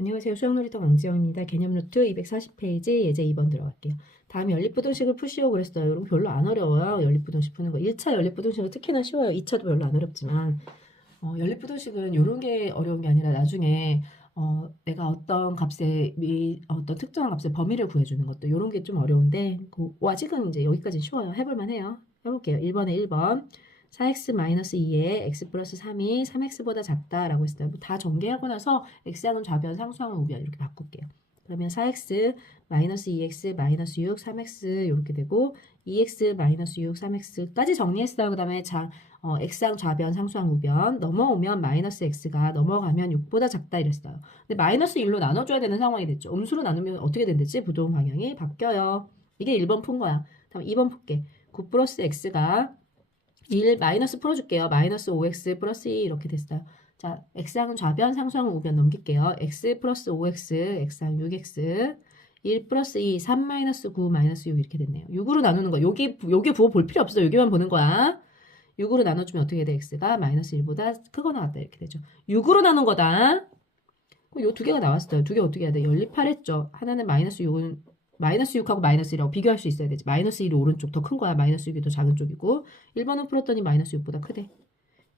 안녕하세요. 수학놀이터 강지영입니다. 개념 노트 240페이지 예제 2번 들어갈게요. 다음 연립부등식을 푸시오 그랬어요. 여러분 별로 안 어려워요. 연립부등식 푸는 거. 1차 연립부등식은 특히나 쉬워요. 2차도 별로 안 어렵지만 어, 연립부등식은 이런 게 어려운 게 아니라 나중에 어, 내가 어떤 미, 어떤 특정한 값의 범위를 구해주는 것도 이런 게 좀 어려운데 그, 아직은 이제 여기까지 쉬워요. 해볼만 해요. 해볼게요. 1번에 1번 4x-2에 x 플러스 3이 3x보다 작다라고 했어요. 뭐다 전개하고 나서 x하고는 좌변, 상수항은 우변 이렇게 바꿀게요. 그러면 4x 마이너스 2x 마이너스 6 3x 이렇게 되고 2x 마이너스 6 3x까지 정리했어요. 그 다음에 자 어, x항 좌변 상수항 우변 넘어오면 마이너스 x가 넘어가면 6보다 작다 이랬어요. 근데 마이너스 1로 나눠줘야 되는 상황이 됐죠. 음수로 나누면 어떻게 된댔지? 부동 방향이 바뀌어요. 이게 1번 푼 거야. 다음 2번 풀게. 9 플러스 x가 1 마이너스 풀어줄게요. 마이너스 5x 플러스 2 이렇게 됐어요. 자, x항은 좌변, 상수항은 우변 넘길게요. x 플러스 5x, x항 6x, 1 플러스 2, 3 마이너스 9 마이너스 6 이렇게 됐네요. 6으로 나누는 거. 여기, 여기 부호 볼 필요 없어. 여기만 보는 거야. 6으로 나눠주면 어떻게 돼? x가 마이너스 1보다 크거나 같다 이렇게 되죠. 6으로 나눈 거다. 그럼 요 두 개가 나왔어요. 두 개 어떻게 해야 돼? 연립하랬죠. 하나는 마이너스 6은 마이너스 6하고 마이너스 1하고 비교할 수 있어야 되지. 마이너스 1이 오른쪽 더 큰 거야. 마이너스 6이 더 작은 쪽이고 1번은 풀었더니 마이너스 6보다 크대.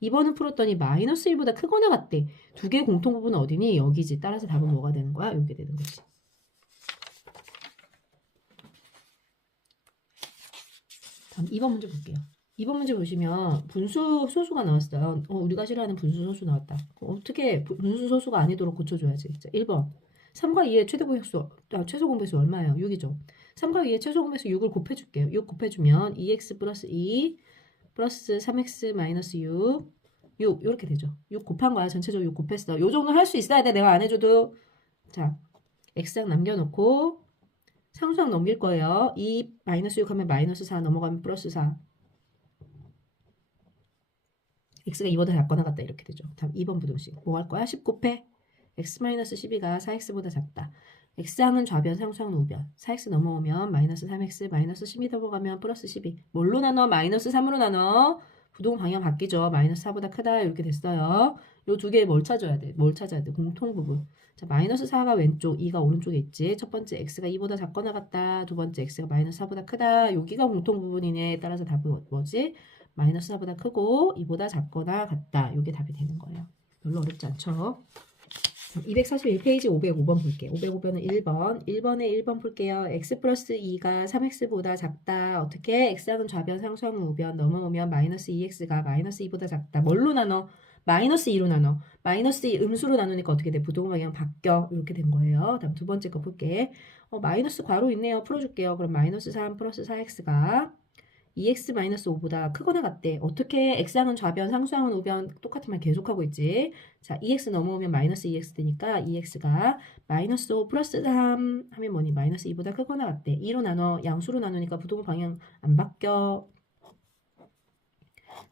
2번은 풀었더니 마이너스 1보다 크거나 같대. 두 개의 공통 부분은 어디니? 여기지. 따라서 답은 뭐가 되는 거야? 이게 되는 거지. 다음 2번 문제 볼게요. 2번 문제 보시면 분수 소수가 나왔어요. 어, 우리가 싫어하는 분수 소수 나왔다. 어떻게 부- 분수 소수가 아니도록 고쳐줘야지. 자, 1번. 3과 2의 최대 공배수, 아, 최소 공배수 얼마예요? 6이죠. 3과 2의 최소 공배수 6을 곱해줄게요. 6 곱해주면 2x 플러스 2 플러스 3x 마이너스 6 6 이렇게 되죠. 6 곱한 거야. 전체적으로 6 곱했어. 요 정도 할 수 있어야 돼. 내가 안 해줘도. 자, x항 남겨놓고 상수항 넘길 거예요. 2 마이너스 6 하면 마이너스 4 넘어가면 플러스 4 x가 2보다 작거나 같다 이렇게 되죠. 다음 2번 부등식 뭐 할 거야? 10 곱해 x-12가 4x보다 작다. x항은 좌변, 상수항은 우변. 4x 넘어오면 마이너스 3x, 마이너스 12 넘어가면 플러스 12. 뭘로 나눠? 마이너스 3으로 나눠. 부동 방향 바뀌죠. 마이너스 4보다 크다 이렇게 됐어요. 요 두 개 뭘 찾아야 돼? 뭘 찾아야 돼? 공통 부분. 자, 마이너스 4가 왼쪽, 2가 오른쪽에 있지. 첫 번째 x가 2보다 작거나 같다. 두 번째 x가 마이너스 4보다 크다. 여기가 공통 부분이네. 따라서 답은 뭐- 뭐지? 마이너스 4보다 크고 2보다 작거나 같다. 이게 답이 되는 거예요. 별로 어렵지 않죠? 241페이지 505번 볼게요. 505번은 1번. 1번에 1번 풀게요. x 플러스 2가 3x보다 작다. 어떻게? x항은 좌변, 상수항은 우변. 넘어오면 마이너스 2x가 마이너스 2보다 작다. 뭘로 나눠? 마이너스 2로 나눠. 마이너스 2 음수로 나누니까 어떻게 돼? 부동 방향 바뀌어. 이렇게 된 거예요. 다음 두 번째 거 볼게. 어, 마이너스 괄호 있네요. 풀어줄게요. 그럼 마이너스 3 플러스 4x가 2x 마이너스 5보다 크거나 같대. 어떻게 x항은 좌변, 상수항은 우변 똑같은 말 계속하고 있지. 자, 2x 넘어오면 마이너스 2x 되니까 2x가 마이너스 5 플러스 3 하면 뭐니? 마이너스 2보다 크거나 같대. 2로 나눠, 양수로 나누니까 부동 방향 안 바뀌어.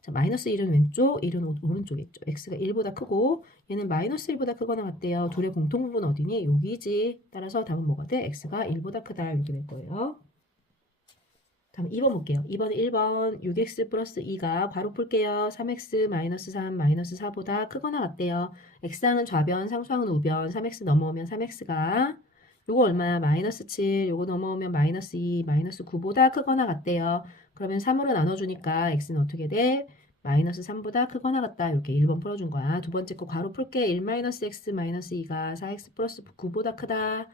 자, 마이너스 1은 왼쪽, 1은 오- 오른쪽에 있죠. x가 1보다 크고 얘는 마이너스 1보다 크거나 같대요. 둘의 공통 부분 어디니? 여기지. 따라서 답은 뭐가 돼? x가 1보다 크다 이렇게 될 거예요. 다음 2번 볼게요. 2번은 1번 6x 플러스 2가 바로 풀게요. 3x 마이너스 3 마이너스 4보다 크거나 같대요. x항은 좌변, 상수항은 우변. 3x 넘어오면 3x가 요거 얼마야? 마이너스 7. 요거 넘어오면 마이너스 2, 마이너스 9보다 크거나 같대요. 그러면 3으로 나눠주니까 x는 어떻게 돼? 마이너스 3보다 크거나 같다. 이렇게 1번 풀어준 거야. 두 번째 거 괄호 풀게. 1 마이너스 x 마이너스 2가 4x 플러스 9보다 크다.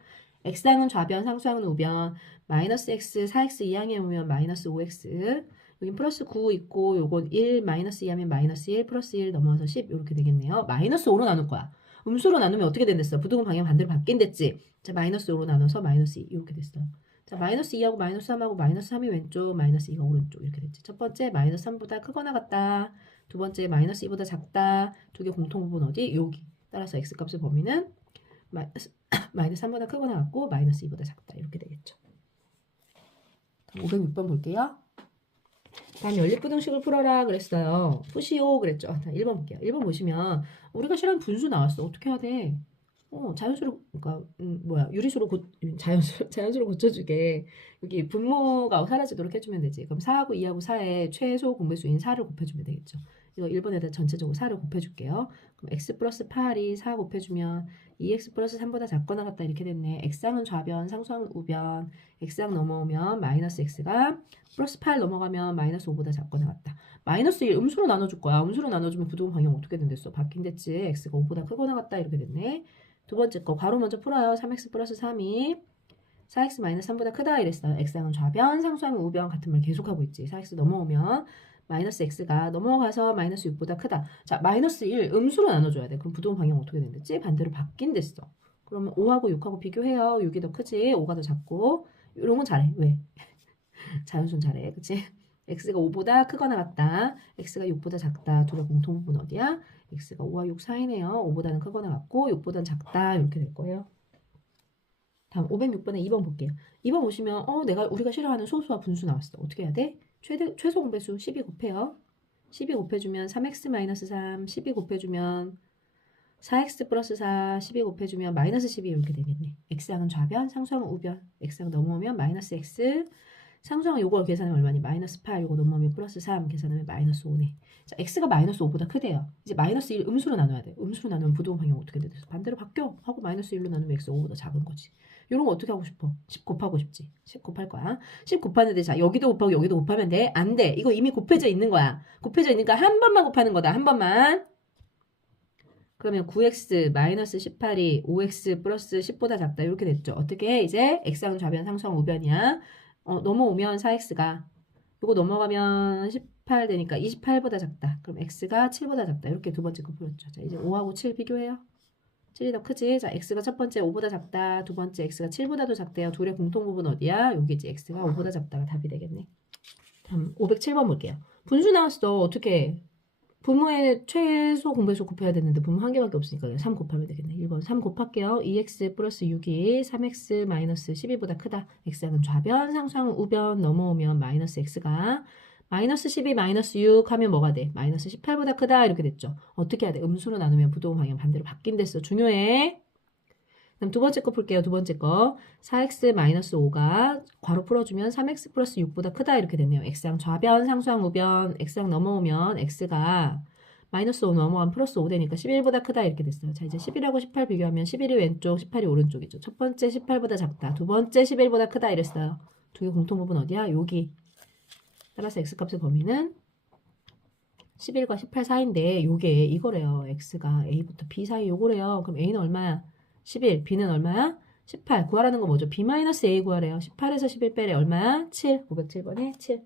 X항은 좌변, 상수항은 우변. 마이너스 x, 4x 이항에 오면 마이너스 5x. 여긴 플러스 9 있고 요건 1 마이너스 2 하면 마이너스 1 플러스 1 넘어서 10 이렇게 되겠네요. 마이너스 5로 나눌 거야. 음수로 나누면 어떻게 된댔어? 부동은 방향 반대로 바뀐댔지. 자 마이너스 5로 나눠서 마이너스 2 이렇게 됐어요. 자 마이너스 2하고 마이너스 3하고 마이너스 3이 왼쪽 마이너스 2가 오른쪽 이렇게 됐지. 첫 번째 마이너스 3보다 크거나 같다. 두 번째 마이너스 2보다 작다. 두 개 공통 부분 어디? 여기. 따라서 x 값의 범위는 마이너스, 마이너스 3보다 크거나 같고 마이너스 2보다 작다 이렇게 되겠죠. 506번 볼게요. 다음 연립부등식을 풀어라 그랬어요. 푸시오 그랬죠. 자, 1번 볼게요. 1번 보시면 우리가 싫어하는 분수 나왔어. 어떻게 해야 돼? 어, 자연수로 그러니까 음, 뭐야 유리수로 고, 자연수 자연수로 고쳐주게 여기 분모가 사라지도록 해주면 되지. 그럼 4하고 2하고 4의 최소 공배수인 4를 곱해주면 되겠죠. 이거 1번에다 전체적으로 4를 곱해줄게요. 그럼 x 플러스 8이 4 곱해주면 2x 플러스 3보다 작거나 같다 이렇게 됐네. x항은 좌변, 상수항은 우변. x항 넘어오면 마이너스 x가 플러스 8 넘어가면 마이너스 5보다 작거나 같다. 마이너스 1 음수로 나눠줄 거야. 음수로 나눠주면 부동분 방향 어떻게 된댔어? 바뀐댔지. x가 5보다 크거나 같다 이렇게 됐네. 두 번째 거 괄호 먼저 풀어요. 3x 플러스 3이 4x 마이너스 3보다 크다 이랬어요. x항은 좌변, 상수항은 우변 같은 말 계속하고 있지. 4x 넘어오면 마이너스 x가 넘어가서 마이너스 6보다 크다. 자, 마이너스 1 음수로 나눠줘야 돼. 그럼 부동분 방향 어떻게 된댔지? 반대로 바뀐댔어. 그러면 5하고 6하고 비교해요. 6이 더 크지? 5가 더 작고. 이런 건 잘해. 왜? 자연수는 잘해. 그치? x가 5보다 크거나 같다. x가 6보다 작다. 둘의 공통부분 어디야? x가 5와 6 사이네요. 5보다는 크거나 같고 6보다는 작다. 이렇게 될 거예요. 다음 506번에 2번 볼게요. 2번 보시면 어 내가 우리가 싫어하는 소수와 분수 나왔어. 어떻게 해야 돼? 최대, 최소 공배수 12 곱해요. 12 곱해주면 3x 마이너스 3, 12 곱해주면 4x 플러스 4, 12 곱해주면 마이너스 12 이렇게 되겠네. x항은 좌변, 상수항은 우변. x항 넘어오면 마이너스 x, 상수항 요거 계산하면 얼마니? 마이너스 8, 요거 넘어오면 플러스 3 계산하면 마이너스 5네. 자, x가 마이너스 5보다 크대요. 이제 마이너스 1 음수로 나눠야 돼. 음수로 나누면 부동분 방향 어떻게 돼? 반대로 바뀌어. 하고 마이너스 1로 나누면 x가 5보다 작은 거지. 이런 거 어떻게 하고 싶어? 10 곱하고 싶지. 10 곱할 거야. 10 곱하는데 자 여기도 곱하고 여기도 곱하면 돼? 안 돼. 이거 이미 곱해져 있는 거야. 곱해져 있으니까 한 번만 곱하는 거다. 한 번만. 그러면 9x 마이너스 18이 5x 플러스 10보다 작다. 이렇게 됐죠. 어떻게 해? 이제 x항 좌변 상수항 우변이야. 어, 넘어오면 4x가 이거 넘어가면 18 되니까 28보다 작다. 그럼 x가 7보다 작다. 이렇게 두 번째 거 풀었죠. 자 이제 5하고 7 비교해요. 7이 더 크지? 자, x가 첫 번째 5보다 작다. 두 번째 x가 7보다도 작대요. 둘의 공통 부분 어디야? 여기지. x가 5보다 작다가 답이 되겠네. 다음 507번 볼게요. 분수 나왔어. 어떻게? 분모의 최소 공배수 곱해야 되는데 분모 한 개밖에 없으니까 그냥 3 곱하면 되겠네. 1번 3 곱할게요. 2x 플러스 6이 3x 마이너스 12보다 크다. x항은 좌변, 상수항은 우변 넘어오면 마이너스 x가 마이너스 12 마이너스 6 하면 뭐가 돼? 마이너스 18보다 크다 이렇게 됐죠. 어떻게 해야 돼? 음수로 나누면 부동분 방향 반대로 바뀐댔어. 중요해. 그럼 두 번째 거 풀게요. 두 번째 거 4x 마이너스 5가 괄호 풀어주면 3x 플러스 6보다 크다 이렇게 됐네요. x항 좌변, 상수항 우변, x항 넘어오면 x가 마이너스 5 넘어가면 플러스 5 되니까 11보다 크다 이렇게 됐어요. 자 이제 11하고 18 비교하면 11이 왼쪽, 18이 오른쪽이죠. 첫 번째 18보다 작다. 두 번째 11보다 크다 이랬어요. 두 개 공통 부분 어디야? 여기. 따라서 x값의 범위는 11과 18 사이인데 요게 이거래요. x가 a부터 b 사이 요거래요. 그럼 a는 얼마야? 11, b는 얼마야? 18. 구하라는 거 뭐죠? b-a 구하래요. 18에서 11 빼래 얼마야? 7. 507번에 7.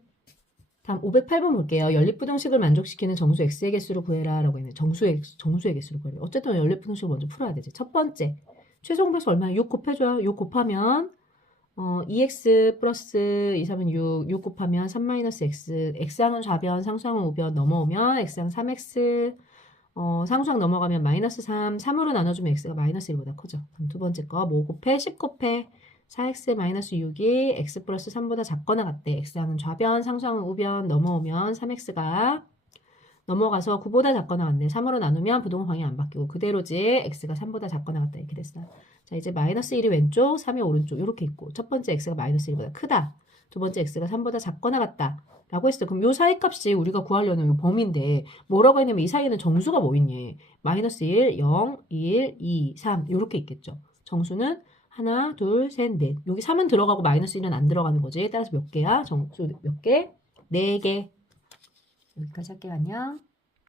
다음 508번 볼게요. 연립부등식을 만족시키는 정수 x의 개수를 구해라 라고 했는데 정수의, 정수의 개수를 구해라. 어쨌든 연립부등식을 먼저 풀어야 되지. 첫 번째. 최소 공배수 얼마야? 6 곱해줘요. 6 곱하면 어, 2x 플러스 2, 3은 6, 6 곱하면 3 마이너스 x, x항은 좌변, 상수항은 우변 넘어오면 x항 3x, 어, 상수항 넘어가면 마이너스 3, 3으로 나눠주면 x가 마이너스 1보다 커져. 그럼 두 번째 거, 뭐 곱해? 10 곱해. 4x 마이너스 6이 x 플러스 3보다 작거나 같대. x항은 좌변, 상수항은 우변 넘어오면 3x가 넘어가서 9보다 작거나 같네. 3으로 나누면 부동분 방향 안 바뀌고 그대로지. x가 3보다 작거나 같다. 이렇게 됐어요. 자, 이제 마이너스 1이 왼쪽, 3이 오른쪽 이렇게 있고 첫 번째 x가 마이너스 1보다 크다. 두 번째 x가 3보다 작거나 같다. 라고 했어요. 그럼 요 사이 값이 우리가 구하려는 요 범위인데 뭐라고 했냐면 이 사이에는 정수가 뭐 있니? 마이너스 1, 0, 1, 2, 3 이렇게 있겠죠. 정수는 하나, 둘, 셋, 넷. 여기 3은 들어가고 마이너스 1은 안 들어가는 거지. 따라서 몇 개야? 정수 몇 개? 네 개. 여기까지 할게요. 안녕.